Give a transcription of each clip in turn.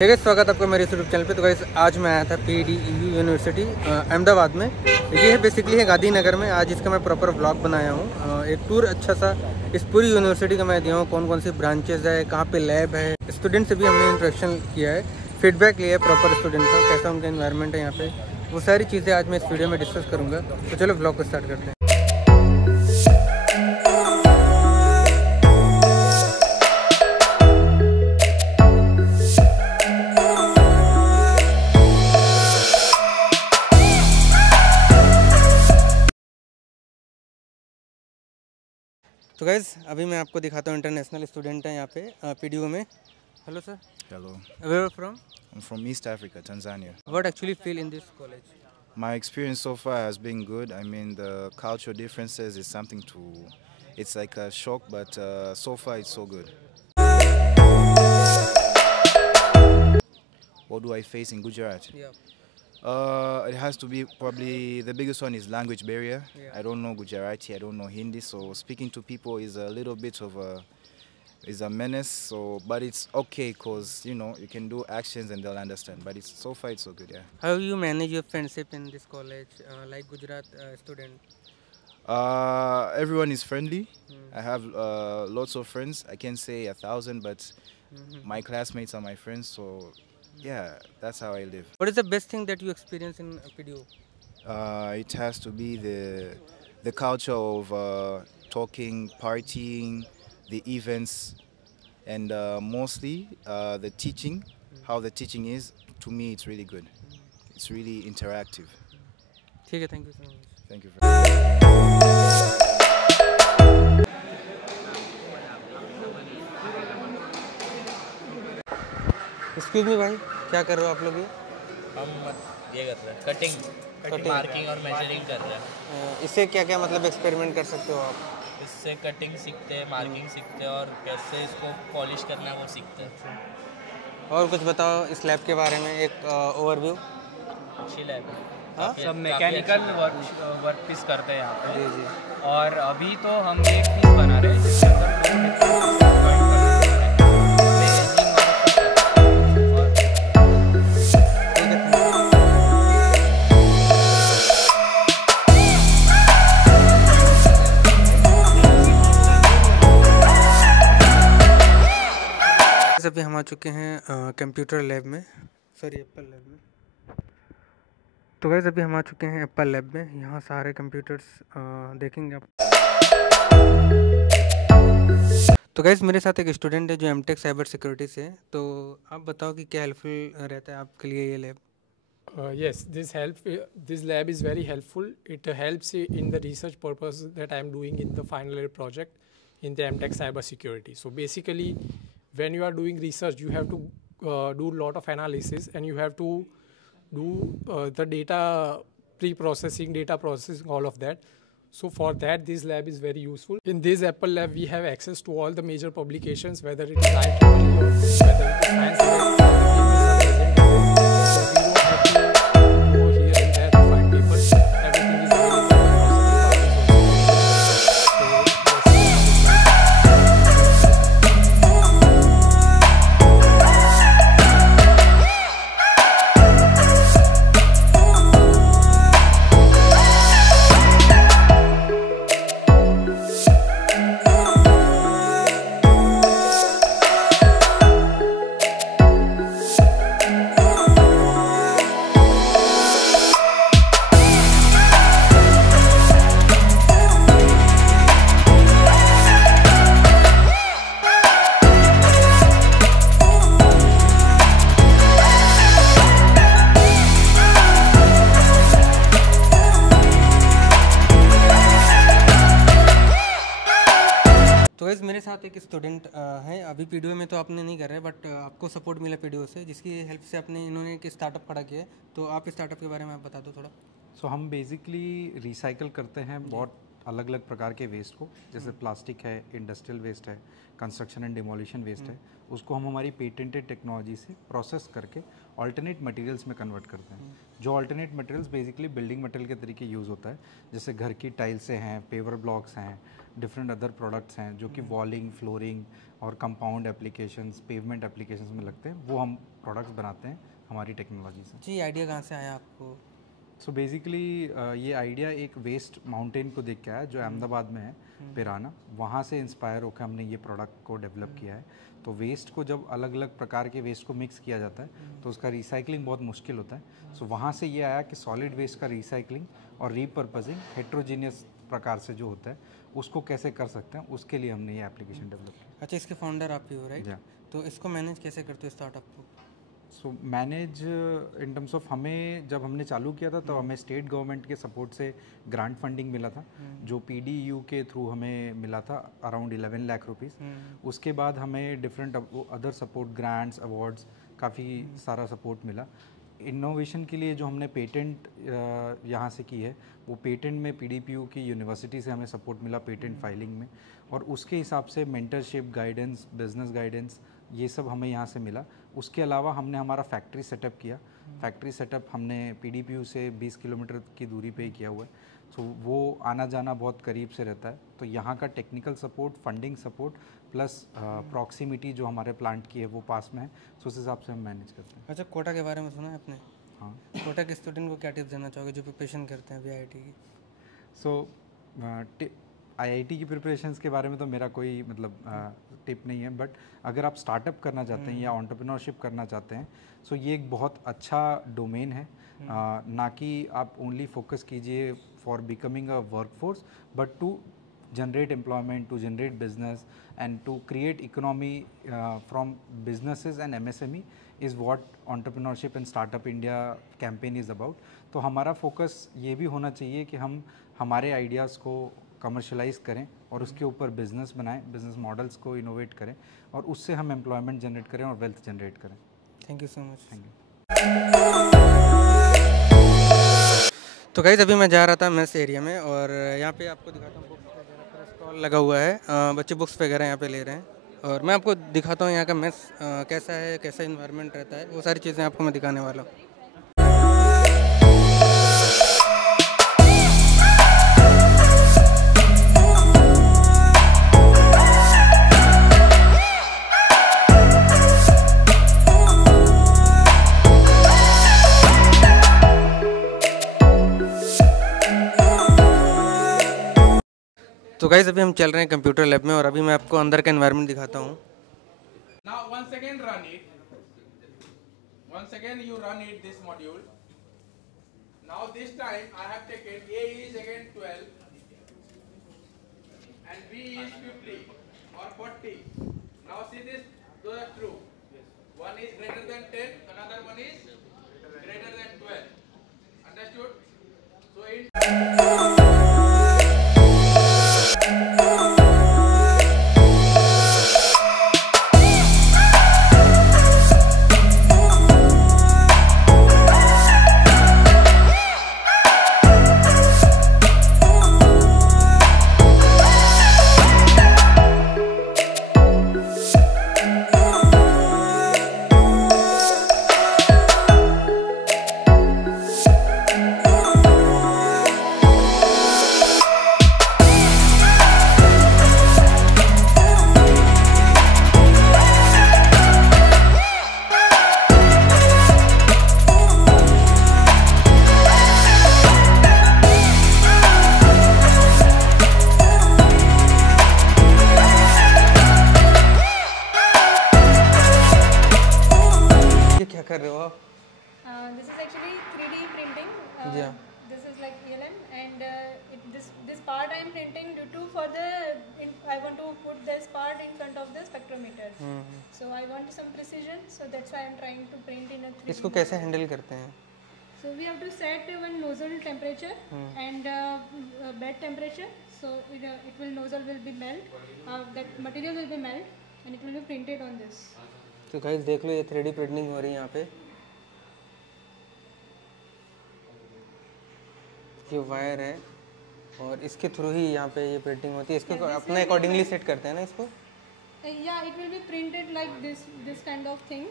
ठीक है, स्वागत आपका मेरे यूट्यूब चैनल पे। तो गाइस आज मैं आया था PDU यूनिवर्सिटी अहमदाबाद में। ये है बेसिकली है गांधीनगर में। आज इसका मैं प्रॉपर व्लॉग बनाया हूँ। एक टूर अच्छा सा इस पूरी यूनिवर्सिटी का मैं दिया हूँ, कौन कौन सी ब्रांचेज है, कहाँ पे लैब है, स्टूडेंट से भी हमने इंट्रैक्शन किया है, फीडबैक लिया है प्रॉपर स्टूडेंट का, कैसा उनका इन्वायरमेंट है यहाँ पे। वो सारी चीज़ें आज मैं इस वीडियो में डिस्कस करूँगा। तो चलो व्लॉग को स्टार्ट करते हैं। तो गाइज़ अभी मैं आपको दिखाता हूँ, इंटरनेशनल स्टूडेंट है यहाँ पे PDU में। Hello sir. Hello, where are from? I'm from East Africa, Tanzania. What actually feel in this college? My experience so far has been good. I mean, the cultural differences is something to, it's like a shock, but so far it's so good. What do I face in Gujarat? It has to be probably the biggest one is language barrier. Yeah. I don't know Gujarati, I don't know Hindi, so speaking to people is a little bit of a menace. So, but it's okay because you know you can do actions and they'll understand. But it's so far it's so good, yeah. How you manage your friendship in this college, like Gujarat student? Everyone is friendly. I have lots of friends. I can't say 1,000, but my classmates are my friends. So yeah, that's how I live. What is the best thing that you experience in PDU? It has to be the culture of talking, partying, the events, and mostly the teaching. How the teaching is, to me, it's really good. It's really interactive. ठीक है, thank you so much. Thank you. Excuse me भाई, क्या कर रहे हो आप लोग? हम ये कर रहे हैं कटिंग मार्किंग और मेजरिंग कर रहे हैं। इससे क्या क्या मतलब एक्सपेरिमेंट कर सकते हो आप? इससे कटिंग सीखते हैं, मार्किंग सीखते हैं और कैसे इसको पॉलिश करना है वो सीखते हैं। और कुछ बताओ इस लैब के बारे में, एक ओवरव्यू। अच्छी लैब है। हाँ? सब मैकेनिकल वर्क पीस करते हैं यहाँ पे। जी जी। और अभी तो हम एक पीस बना रहे हैं जिसके अंदर अभी हम आ चुके हैं कंप्यूटर लैब में, सॉरी एप्पल लैब में। तो गाइस अभी हम आ चुके हैं एप्पल लैब में। यहाँ सारे कंप्यूटर्स देखेंगे आप। तो गाइस मेरे साथ एक स्टूडेंट है जो एमटेक साइबर सिक्योरिटी से है। तो आप बताओ कि क्या हेल्पफुल रहता है आपके लिए ये lab? Yes, this lab is very helpful. It helps in the research purpose that I am doing in the final year project in the MTech cybersecurity. So basically, when you are doing research, you have to do a lot of analysis and you have to do the data pre-processing, data processing, all of that. So for that, this lab is very useful. In this Apple lab, we have access to all the major publications, whether it is IEEE or whether it is science related. तो guys मेरे साथ एक student है। अभी PDU में तो आपने नहीं कर रहे, बट आपको सपोर्ट मिला PDU से, जिसकी हेल्प से आपने इन्होंने एक स्टार्टअप खड़ा किया है। तो आप स्टार्टअप के बारे में आप बता दो थोड़ा। हम बेसिकली रिसाइकल करते हैं बहुत अलग अलग प्रकार के वेस्ट को, जैसे प्लास्टिक है, इंडस्ट्रियल वेस्ट है, कंस्ट्रक्शन एंड डिमोलिशन वेस्ट है, उसको हम हमारी पेटेंटेड टेक्नोलॉजी से प्रोसेस करके ऑल्टरनेट मटेरियल्स में कन्वर्ट करते हैं। जो alternate materials basically building material के तरीके यूज़ होता है, जैसे घर की टाइल्स हैं, पेवर ब्लॉक्स हैं, डिफरेंट अदर प्रोडक्ट्स हैं जो कि वॉलिंग, फ्लोरिंग और कंपाउंड एप्लीकेशंस, पेवमेंट एप्लीकेशंस में लगते हैं, वो हम प्रोडक्ट्स बनाते हैं हमारी टेक्नोलॉजी से। जी, आइडिया कहाँ से आया आपको? सो बेसिकली ये आइडिया एक वेस्ट माउंटेन को देख के आया जो अहमदाबाद में है, पिराना, वहाँ से इंस्पायर होकर हमने ये प्रोडक्ट को डेवलप किया है। तो वेस्ट को जब अलग अलग प्रकार के वेस्ट को मिक्स किया जाता है तो उसका रिसाइकलिंग बहुत मुश्किल होता है। सो वहाँ से ये आया कि सॉलिड वेस्ट का रिसाइकलिंग और रीपर्पजिंग हेट्रोजीनियस प्रकार से जो होता है उसको कैसे कर सकते हैं, उसके लिए हमने ये एप्लीकेशन डेवलप किया। अच्छा, इसके फाउंडर आप ही हो, राइट? Yeah. तो इसको मैनेज कैसे करते हो स्टार्टअप को? सो मैनेज इन टर्म्स ऑफ, हमें जब हमने चालू किया था तो हमें स्टेट गवर्नमेंट के सपोर्ट से ग्रांट फंडिंग मिला था, जो PDU के थ्रू हमें मिला था अराउंड 11 लाख रुपीस। उसके बाद हमें different other support, grants, awards, काफ़ी सारा सपोर्ट मिला। इनोवेशन के लिए जो हमने पेटेंट यहाँ से की है, वो पेटेंट में PDPU की यूनिवर्सिटी से हमें सपोर्ट मिला पेटेंट फाइलिंग में, और उसके हिसाब से मेंटरशिप, गाइडेंस, बिजनेस गाइडेंस, ये सब हमें यहाँ से मिला। उसके अलावा हमने हमारा फैक्ट्री सेटअप किया। फैक्ट्री सेटअप हमने PDPU से 20 किलोमीटर की दूरी पे ही किया हुआ है, सो वो आना जाना बहुत करीब से रहता है। तो यहाँ का technical support, funding support plus proximity जो हमारे प्लांट की है वो पास में है, सो उस हिसाब से हम मैनेज करते हैं। अच्छा, कोटा के बारे में सुना है आपने? हाँ। कोटा के स्टूडेंट को क्या टिप्स देना चाहोगे जो प्रिपरेशन करते हैं IIT की? सो IIT की प्रिपरेशंस के बारे में तो मेरा कोई मतलब टिप नहीं है, बट अगर आप स्टार्टअप करना चाहते हैं या एंटरप्रेन्योरशिप करना चाहते हैं, सो ये एक बहुत अच्छा डोमेन है। ना कि आप ओनली फोकस कीजिए for becoming a workforce, but to generate employment, to generate business and to create economy from businesses and MSME is what entrepreneurship and startup India campaign is about. तो हमारा focus ये भी होना चाहिए कि हम हमारे आइडियाज़ को कमर्शलाइज करें और उसके ऊपर बिजनेस बनाएं, बिजनेस मॉडल्स को इनोवेट करें और उससे हम एम्प्लॉयमेंट जनरेट करें और वेल्थ जनरेट करें। Thank you so much. Thank you. तो गाइस, अभी मैं जा रहा था मेस एरिया में और यहाँ पे आपको दिखाता हूँ, बुक्स वगैरह का स्टॉल लगा हुआ है, बच्चे बुक्स वगैरह यहाँ पे ले रहे हैं और मैं आपको दिखाता हूँ यहाँ का मेस कैसा है, कैसा इन्वायरमेंट रहता है, वो सारी चीज़ें आपको मैं दिखाने वाला हूँ। तो गाइस, अभी हम चल रहे हैं कंप्यूटर लैब में और अभी मैं आपको अंदर का एनवायरनमेंट दिखाता हूँ। Now once again run it. Once again you run it this module. Now this time I have taken A is again 12 and B is 50 or 40. Now see this, those are true. One is greater than 10, another one is greater than 12. Understood? So in कर रहे हो आप? This is actually 3D printing. Yeah. This is like ELM, and this part I am printing due to for the I want to put this part in front of the spectrometer. So I want some precision. So that's why I am trying to print in a 3D. इसको कैसे handle करते हैं? So we have to set one nozzle temperature and bed temperature. So it will nozzle will be melt. That material will be melt and it will be printed on this. तो guys देख लो, ये 3D printing हो रही है यहाँ पे। ये wire है और इसके थ्रू ही यहाँ पे ये प्रिंटिंग होती है। इसको अपने अकॉर्डिंगली सेट करते हैं ना इसको। Yeah, it will be printed like this kind of thing.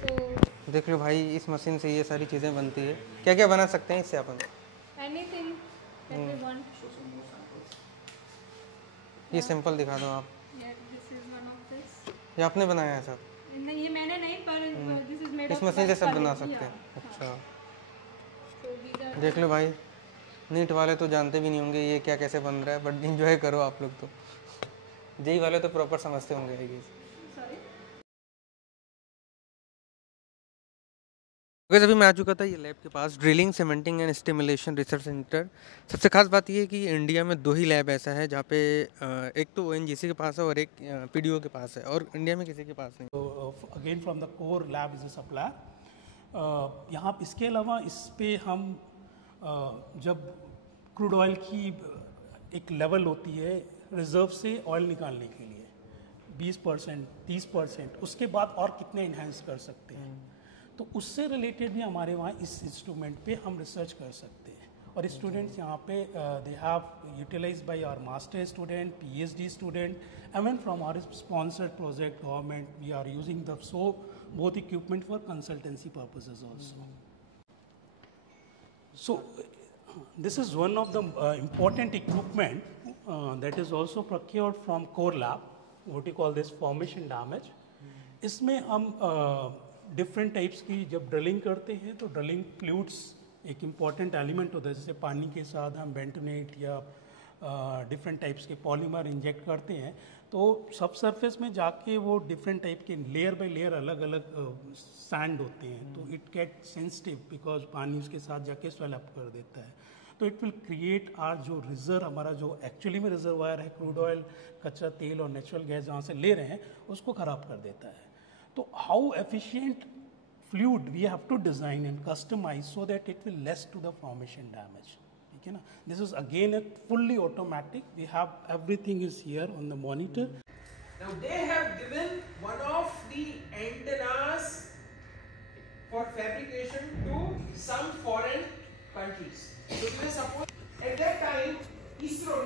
So देख लो भाई, इस मशीन से ये सारी चीज़ें बनती है। क्या क्या बना सकते हैं इससे अपन? anything that we want. ये सिंपल दिखा दो आप। Yeah, this is one of this. ये आपने बनाया है सब? नहीं, ये मैंने नहीं, पर this is made इस of मशीन से सब बना solid, सकते yeah. हैं। अच्छा, So these are देख लो भाई, नीट वाले तो जानते भी नहीं होंगे ये क्या कैसे बन रहा है, बट इंजॉय करो आप लोग तो। जेई वाले तो प्रॉपर समझते होंगे आई गेस। sorry. बिकॉज अभी मैं आ चुका था ये लैब के पास, drilling cementing and stimulation research centre. सबसे खास बात ये है कि इंडिया में 2 ही लैब ऐसा है जहाँ पे एक तो ONGC के पास है और एक PDO के पास है, और इंडिया में किसी के पास नहीं। So again from the core lab is a supplier. यहाँ इसके अलावा इस पे हम जब क्रूड ऑयल की एक लेवल होती है रिजर्व से ऑयल निकालने के लिए 20%, 30%, उसके बाद और कितने इन्हेंस कर सकते हैं, तो उससे रिलेटेड भी हमारे वहाँ इस इंस्ट्रूमेंट पे हम रिसर्च कर सकते हैं। और स्टूडेंट्स यहाँ पे they have utilised by our master student, PhD student, even from our sponsored project government we are using the both equipment for consultancy purposes also. So this is one of the important equipment that is also procured from core lab, what you call this formation damage. इसमें हम different types की जब drilling करते हैं तो drilling fluids एक important element होता है, जैसे पानी के साथ हम बेंटोनेट या डिफरेंट टाइप्स के पॉलीमर इंजेक्ट करते हैं, तो सब सरफेस में जाके वो डिफरेंट टाइप के लेयर बाय लेयर अलग अलग सैंड होते हैं, तो इट गेट सेंसिटिव बिकॉज पानी उसके साथ जाके स्वेल अप कर देता है, तो इट विल क्रिएट आर जो रिजर्व हमारा जो एक्चुअली में रिजर्वायर है क्रूड ऑयल, कच्चा तेल और नेचुरल गैस जहाँ से ले रहे हैं उसको ख़राब कर देता है। तो how efficient fluid we have to design and customise so that it will less to the formation damage. ठीक है ना, this is again it fully automatic, we have everything is here on the monitor. Now they have given one of the antennas for fabrication to some foreign countries. So they suppose at that time ISRO,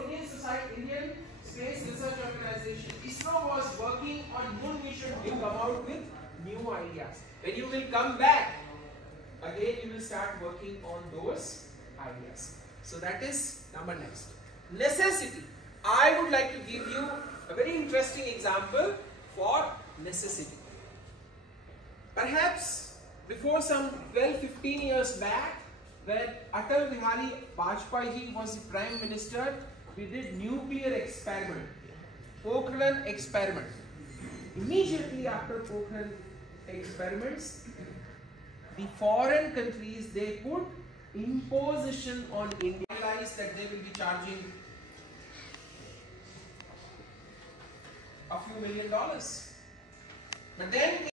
Indian Space Research Organization, ISRO was working on moon mission to come out with new ideas. When you will come back, again you will start working on those ideas. So that is number next. Necessity. I would like to give you a very interesting example for necessity. Perhaps before some 12-15 years back, when Atal Bihari Vajpayee ji was the Prime Minister, we did nuclear experiment, Pokhran experiment. Immediately after Pokhran experiments, the foreign countries, they put imposition on India, realized that they will be charging a few $1 million. But then